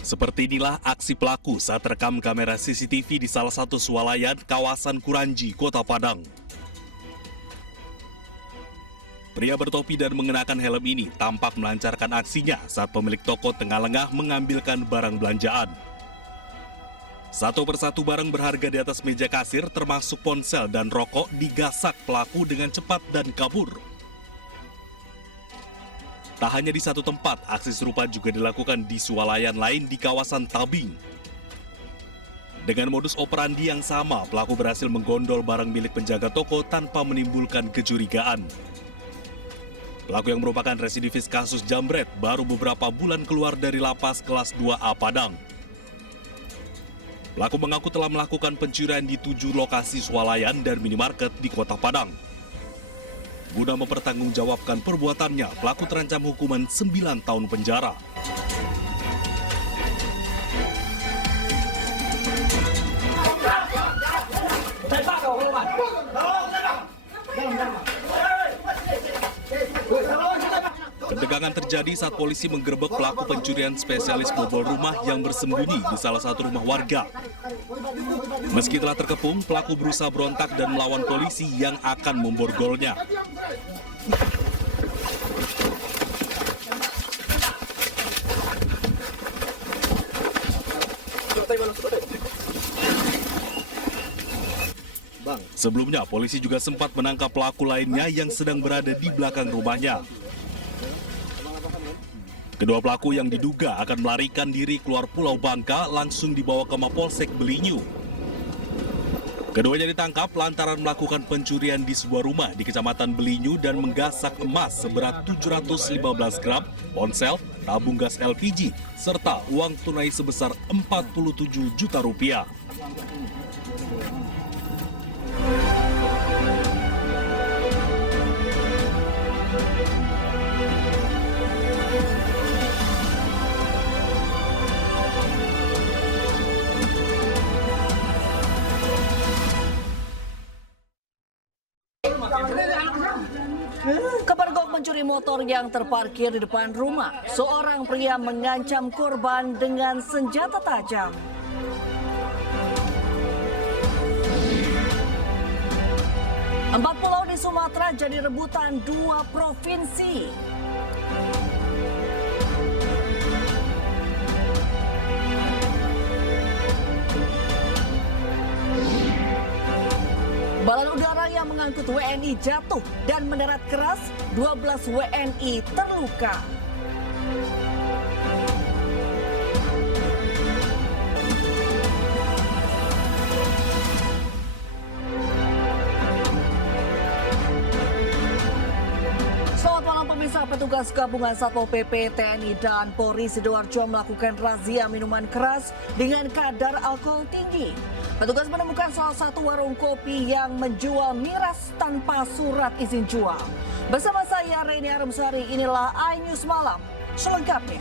Seperti inilah aksi pelaku saat rekam kamera CCTV di salah satu swalayan kawasan Kuranji, Kota Padang. Pria bertopi dan mengenakan helm ini tampak melancarkan aksinya saat pemilik toko tengah lengah mengambilkan barang belanjaan. Satu persatu barang berharga di atas meja kasir termasuk ponsel dan rokok digasak pelaku dengan cepat dan kabur. Tak hanya di satu tempat, aksi serupa juga dilakukan di swalayan lain di kawasan Tabing. Dengan modus operandi yang sama, pelaku berhasil menggondol barang milik penjaga toko tanpa menimbulkan kecurigaan. Pelaku yang merupakan residivis kasus jambret baru beberapa bulan keluar dari lapas kelas 2A Padang. Pelaku mengaku telah melakukan pencurian di 7 lokasi swalayan dan minimarket di Kota Padang. Guna mempertanggungjawabkan perbuatannya, pelaku terancam hukuman 9 tahun penjara. Ketegangan terjadi saat polisi menggerebek pelaku pencurian spesialis bobol rumah yang bersembunyi di salah satu rumah warga. Meski telah terkepung, pelaku berusaha berontak dan melawan polisi yang akan memborgolnya. Sebelumnya, polisi juga sempat menangkap pelaku lainnya yang sedang berada di belakang rumahnya. Kedua pelaku yang diduga akan melarikan diri keluar Pulau Bangka langsung dibawa ke Mapolsek Belinyu. Keduanya ditangkap lantaran melakukan pencurian di sebuah rumah di Kecamatan Belinyu dan menggasak emas seberat 715 gram, ponsel, tabung gas LPG, serta uang tunai sebesar 47 juta rupiah. Kepergok mencuri motor yang terparkir di depan rumah. Seorang pria mengancam korban dengan senjata tajam. Empat pulau di Sumatera jadi rebutan 2 provinsi. Balon udara yang mengangkut WNI jatuh dan mendarat keras, 12 WNI terluka. Selamat malam pemirsa, petugas gabungan Satpol PP, TNI, dan Polri Sidoarjo melakukan razia minuman keras dengan kadar alkohol tinggi. Petugas menemukan salah satu warung kopi yang menjual miras tanpa surat izin jual. Bersama saya Reni Arumsari, inilah iNews Malam selengkapnya.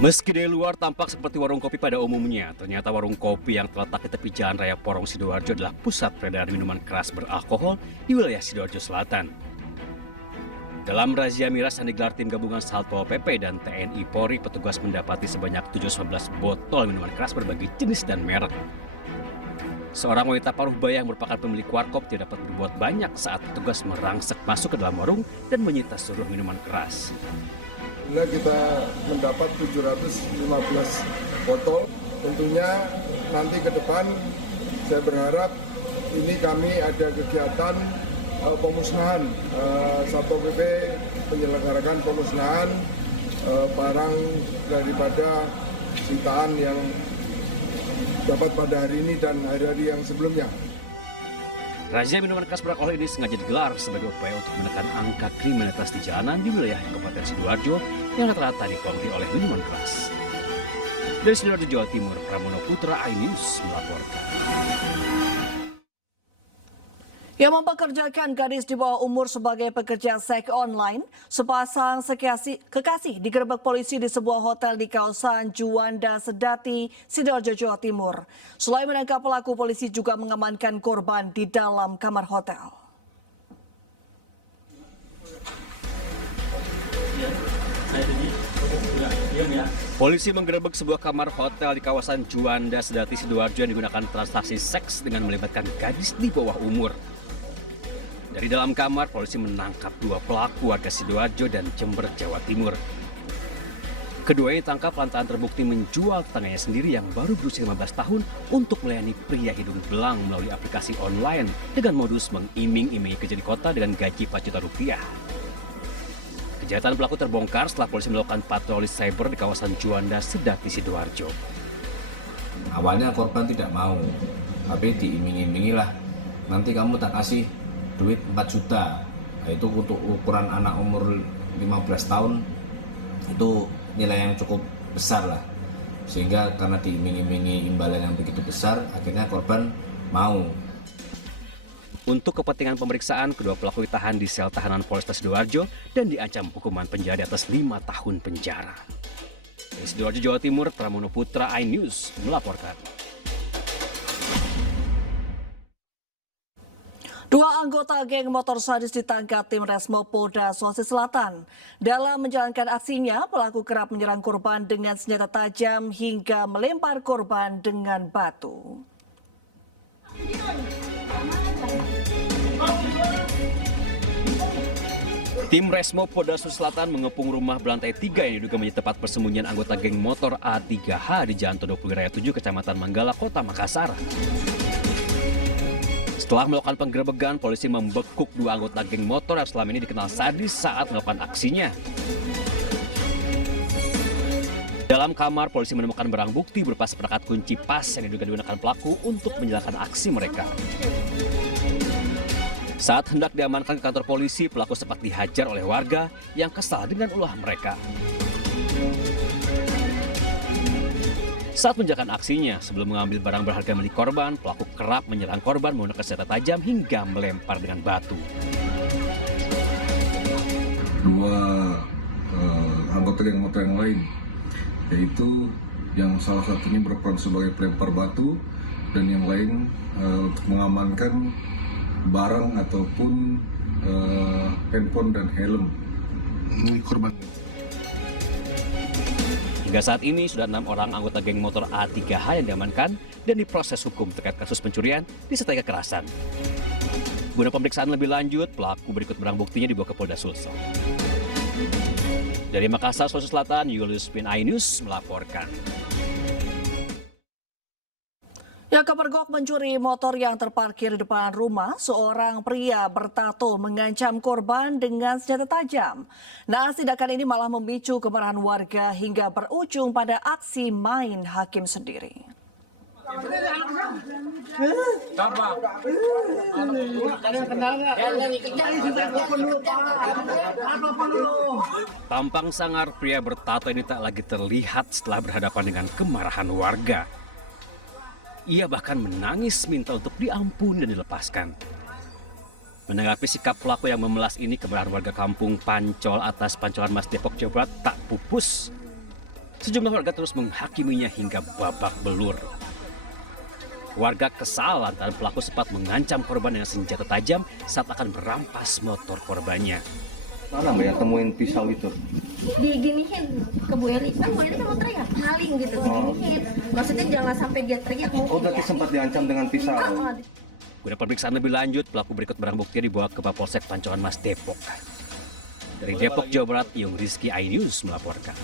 Meski dari luar tampak seperti warung kopi pada umumnya, ternyata warung kopi yang terletak di tepi Jalan Raya Porong Sidoarjo adalah pusat peredaran minuman keras beralkohol di wilayah Sidoarjo Selatan. Dalam razia miras yang digelar tim gabungan Satpol PP dan TNI Polri, petugas mendapati sebanyak 711 botol minuman keras berbagai jenis dan merek. Seorang wanita paruh baya yang merupakan pemilik warkop tidak dapat berbuat banyak saat petugas merangsek masuk ke dalam warung dan menyita seluruh minuman keras. Kita mendapat 715 botol. Tentunya nanti ke depan saya berharap ini kami ada kegiatan pemusnahan. Satpol PP menyelenggarakan pemusnahan barang daripada sitaan yang dapat pada hari ini dan hari-hari yang sebelumnya. Razia minuman keras beralkohol ini sengaja digelar sebagai upaya untuk menekan angka kriminalitas di jalanan di wilayah Kabupaten Sidoarjo yang rata-rata dipengaruhi oleh minuman keras. Dari Sidoarjo, Jawa Timur, Pramono Putra, iNews melaporkan. Yang mempekerjakan gadis di bawah umur sebagai pekerja seks online, sepasang kekasih digerebek polisi di sebuah hotel di kawasan Juanda Sedati, Sidoarjo, Jawa Timur. Selain menangkap pelaku, polisi juga mengamankan korban di dalam kamar hotel. Polisi menggerebek sebuah kamar hotel di kawasan Juanda Sedati, Sidoarjo yang digunakan transaksi seks dengan melibatkan gadis di bawah umur. Dari dalam kamar, polisi menangkap dua pelaku warga Sidoarjo dan Jember, Jawa Timur. Keduanya ditangkap lantaran terbukti menjual tetangganya sendiri yang baru berusia 15 tahun untuk melayani pria hidung belang melalui aplikasi online dengan modus mengiming-imingi kerja di kota dengan gaji 4 juta rupiah. Kejahatan pelaku terbongkar setelah polisi melakukan patroli cyber di kawasan Juanda Sedati, Sidoarjo. Awalnya korban tidak mau, tapi diiming-imingi lah. Nanti kamu tak kasih duit 4 juta. Nah, itu untuk ukuran anak umur 15 tahun itu nilai yang cukup besar lah. Sehingga karena diiming-imingi imbalan yang begitu besar, akhirnya korban mau. Untuk kepentingan pemeriksaan, kedua pelaku ditahan di sel tahanan Polres Sidoarjo dan diancam hukuman penjara di atas 5 tahun penjara. Dari Sidoarjo, Jawa Timur, Pramono Putra, iNews melaporkan. Dua anggota geng motor sadis ditangkap tim Resmo Polda Sulawesi Selatan. Dalam menjalankan aksinya, pelaku kerap menyerang korban dengan senjata tajam hingga melempar korban dengan batu. Tim Resmo Polda Sulawesi Selatan mengepung rumah belantai 3 yang diduga menjadi tempat persembunyian anggota geng motor A3H di Jalan Todopuli Raya 7, Kecamatan Manggala, Kota Makassar. Setelah melakukan penggerebekan, polisi membekuk dua anggota geng motor yang selama ini dikenal sadis saat melakukan aksinya. Dalam kamar, polisi menemukan barang bukti berupa seperangkat kunci pas yang diduga digunakan pelaku untuk menjalankan aksi mereka. Saat hendak diamankan ke kantor polisi, pelaku sempat dihajar oleh warga yang kesal dengan ulah mereka. Saat menjalankan aksinya, sebelum mengambil barang berharga milik korban, pelaku kerap menyerang korban menggunakan senjata tajam hingga melempar dengan batu. Dua anggota geng motor yang lain, yaitu yang salah satunya berperan sebagai pelempar batu dan yang lain untuk mengamankan barang ataupun handphone dan helm milik korban. Hingga saat ini sudah 6 orang anggota geng motor A3H yang diamankan dan diproses hukum terkait kasus pencurian disertai kekerasan. Guna pemeriksaan lebih lanjut, pelaku berikut barang buktinya dibawa ke Polda Sulsel. Dari Makassar, Sulawesi Selatan, Julius Bin, iNews melaporkan. Yang kepergok mencuri motor yang terparkir di depan rumah, seorang pria bertato mengancam korban dengan senjata tajam. Nah, tindakan ini malah memicu kemarahan warga hingga berujung pada aksi main hakim sendiri. Tampang sangar pria bertato ini tak lagi terlihat setelah berhadapan dengan kemarahan warga. Ia bahkan menangis minta untuk diampuni dan dilepaskan. Menanggapi sikap pelaku yang memelas ini, kemarahan warga kampung Pancol atas Pancolan Mas, Depok, Jawa Barat tak pupus. Sejumlah warga terus menghakiminya hingga babak belur. Warga kesal lantaran pelaku sempat mengancam korban dengan senjata tajam saat akan merampas motor korbannya. Mana Mbak ya temuin pisau itu? Diginiin ke Bu Eli, kan Bu Eli kan mau teriak, maling gitu, diginiin. Maksudnya jangan sampai dia teriak mungkin. Oh, berarti sempat diancam dengan pisau. Guna pemeriksaan lebih lanjut, pelaku berikut barang bukti dibawa ke Mapolsek Pancolan Mas, Depok. Dari Depok, Jawa Barat, Yung Rizky, iNews melaporkan.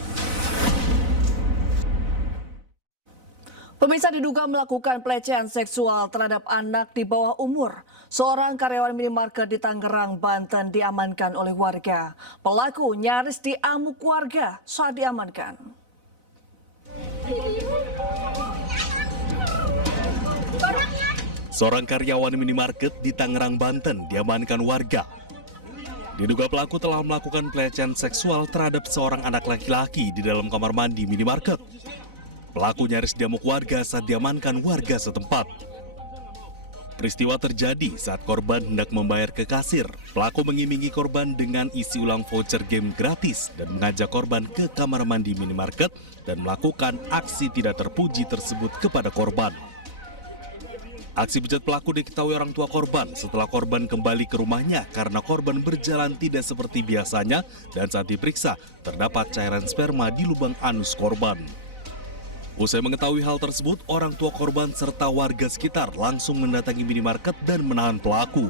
Pemirsa, diduga melakukan pelecehan seksual terhadap anak di bawah umur. Seorang karyawan minimarket di Tangerang, Banten diamankan oleh warga. Pelaku nyaris diamuk warga saat diamankan. Seorang karyawan minimarket di Tangerang, Banten diamankan warga. Diduga pelaku telah melakukan pelecehan seksual terhadap seorang anak laki-laki di dalam kamar mandi minimarket. Pelaku nyaris diamuk warga saat diamankan warga setempat. Peristiwa terjadi saat korban hendak membayar ke kasir. Pelaku mengiming-imingi korban dengan isi ulang voucher game gratis dan mengajak korban ke kamar mandi minimarket dan melakukan aksi tidak terpuji tersebut kepada korban. Aksi bejat pelaku diketahui orang tua korban setelah korban kembali ke rumahnya karena korban berjalan tidak seperti biasanya dan saat diperiksa terdapat cairan sperma di lubang anus korban. Usai mengetahui hal tersebut, orang tua korban serta warga sekitar langsung mendatangi minimarket dan menahan pelaku.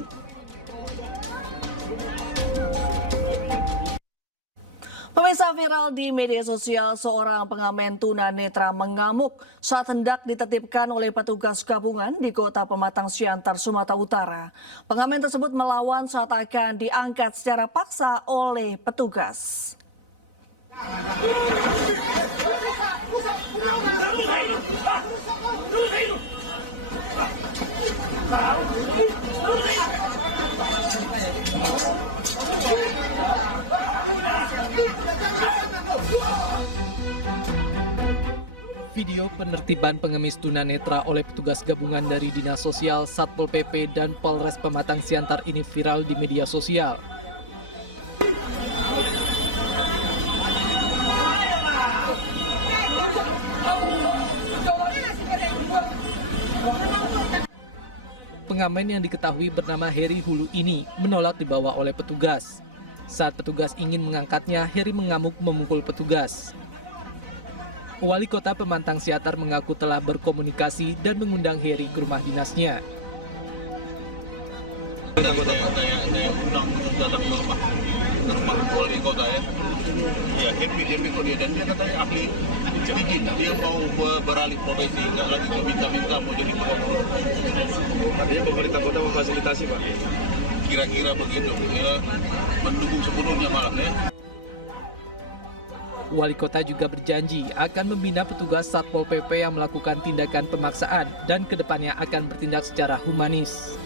Pemirsa, viral di media sosial, seorang pengamen tunanetra mengamuk saat hendak ditertibkan oleh petugas gabungan di Kota Pematang Siantar, Sumatera Utara. Pengamen tersebut melawan saat akan diangkat secara paksa oleh petugas. Video penertiban pengemis tunanetra oleh petugas gabungan dari Dinas Sosial, Satpol PP, dan Polres Pematang Siantar ini viral di media sosial. Pengamen yang diketahui bernama Heri Hulu ini menolak dibawa oleh petugas. Saat petugas ingin mengangkatnya, Heri mengamuk memukul petugas. Wali Kota Pematang Siantar mengaku telah berkomunikasi dan mengundang Heri ke rumah dinasnya. Saya undang datang ke rumah wali kota ya. Ya, happy kok dia, dan dia katanya ahli sedikit. Dia mau beralih profesi, nggak lagi minta mau jadi gubernur. Artinya pemerintah kota memfasilitasi, Pak? Kira-kira begitu, ya, mendukung sepenuhnya malah ya. Wali kota juga berjanji akan membina petugas Satpol PP yang melakukan tindakan pemaksaan dan kedepannya akan bertindak secara humanis.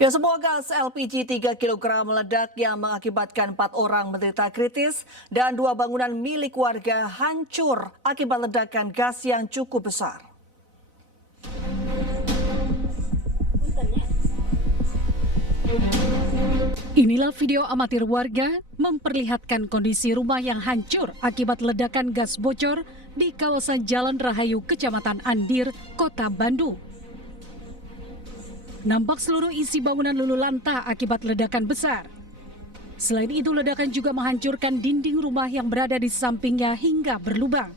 Ya, sebuah gas LPG 3 kg meledak yang mengakibatkan 4 orang menderita kritis dan 2 bangunan milik warga hancur akibat ledakan gas yang cukup besar. Inilah video amatir warga memperlihatkan kondisi rumah yang hancur akibat ledakan gas bocor di kawasan Jalan Rahayu, Kecamatan Andir, Kota Bandung. Nampak seluruh isi bangunan luluh lantah akibat ledakan besar. Selain itu, ledakan juga menghancurkan dinding rumah yang berada di sampingnya hingga berlubang.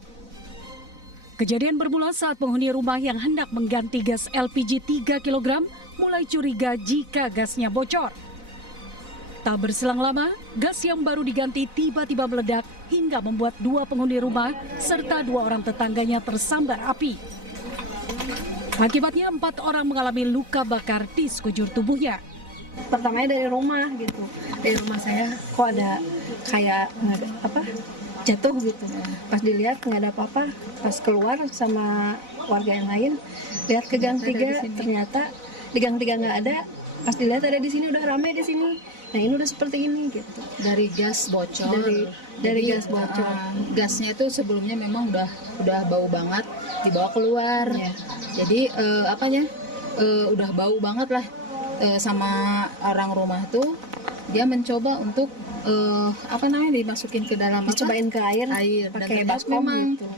Kejadian bermula saat penghuni rumah yang hendak mengganti gas LPG 3 kg mulai curiga jika gasnya bocor. Tak berselang lama, gas yang baru diganti tiba-tiba meledak hingga membuat 2 penghuni rumah serta 2 orang tetangganya tersambar api. Akibatnya 4 orang mengalami luka bakar di sekujur tubuhnya. Pertamanya dari rumah gitu, dari rumah saya kok ada kayak jatuh gitu. Pas dilihat nggak ada apa-apa, pas keluar sama warga yang lain lihat ke gang 3, ternyata di gang 3 nggak ada. Pas dilihat ada di sini, udah ramai di sini. Nah, ini udah seperti ini gitu. Dari gas bocor. Dari gas bocor. Gasnya itu sebelumnya memang udah bau banget, dibawa keluar. Ya. Jadi udah bau banget lah, sama orang rumah tuh. Dia mencoba untuk dimasukin ke dalam Dicobain ke air pakai dan baskom memang gitu.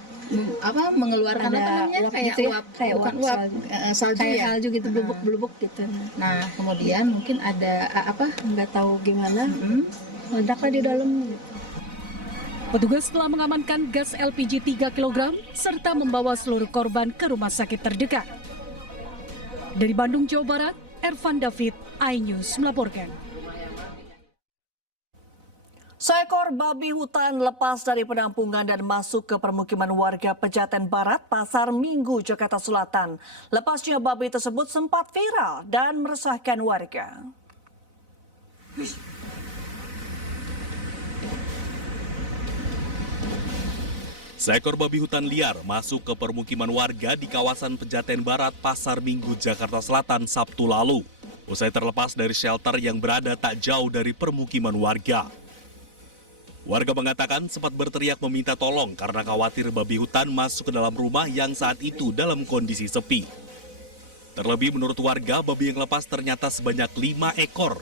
Mengeluarkan Uap gitu ya, kayak bukan uap, salju kayak ya. salju gitu, blubuk gitu. Nah, kemudian mungkin ada nggak tahu gimana, meledaklah di dalam. Petugas telah mengamankan gas LPG 3 kg serta membawa seluruh korban ke rumah sakit terdekat. Dari Bandung, Jawa Barat, Ervan David, iNews melaporkan. Seekor babi hutan lepas dari penampungan dan masuk ke permukiman warga Pejaten Barat, Pasar Minggu, Jakarta Selatan. Lepasnya babi tersebut sempat viral dan meresahkan warga. Seekor babi hutan liar masuk ke permukiman warga di kawasan Pejaten Barat, Pasar Minggu, Jakarta Selatan, Sabtu lalu. Usai terlepas dari shelter yang berada tak jauh dari permukiman warga. Warga mengatakan sempat berteriak meminta tolong karena khawatir babi hutan masuk ke dalam rumah yang saat itu dalam kondisi sepi. Terlebih menurut warga, babi yang lepas ternyata sebanyak 5 ekor.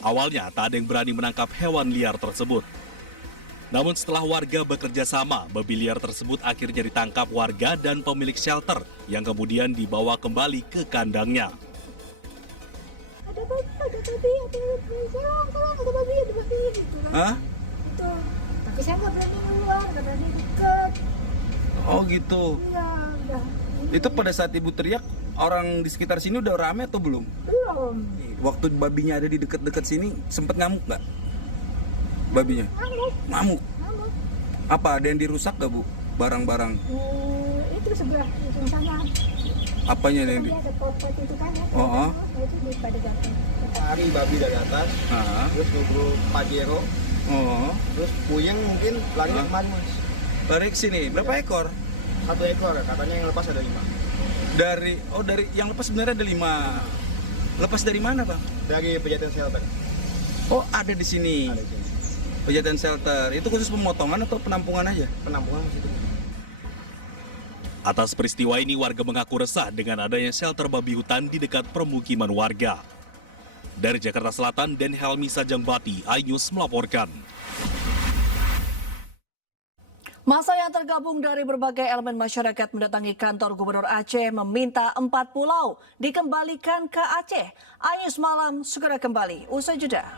Awalnya tak ada yang berani menangkap hewan liar tersebut. Namun setelah warga bekerja sama, babi liar tersebut akhirnya ditangkap warga dan pemilik shelter yang kemudian dibawa kembali ke kandangnya. Ada babi, ada babi gitu kan. Hah? Itu. Tapi saya nggak berani keluar, nggak berani deket. Oh gitu. Iya, udah. Itu pada saat ibu teriak, orang di sekitar sini udah rame atau belum? Belum. Waktu babinya ada di deket-deket sini, sempet ngamuk nggak? Babinya? Ngamuk. Apa, ada yang dirusak nggak, Bu? Barang-barang? Itu sebelah itu sana. Apanya yang Dia ada pot-pot itu kan ya. Oh. Itu di pada gatot. Lari babi dari atas, terus nunggu Pajero, terus puyeng mungkin lari kemari mas. Lari ke sini, berapa ekor? 1 ekor, katanya yang lepas ada 5. Dari yang lepas sebenarnya ada 5. Lepas dari mana, Bang? Dari Pejaten Shelter. Oh, ada di sini. Ada di sini. Pejaten Shelter. Itu khusus pemotongan atau penampungan aja? Penampungan di situ. Atas peristiwa ini warga mengaku resah dengan adanya shelter babi hutan di dekat permukiman warga. Dari Jakarta Selatan, Den Helmi Sajangbati, iNews melaporkan. Masa yang tergabung dari berbagai elemen masyarakat mendatangi kantor Gubernur Aceh meminta 4 pulau dikembalikan ke Aceh. iNews Malam segera kembali. Usai jeda.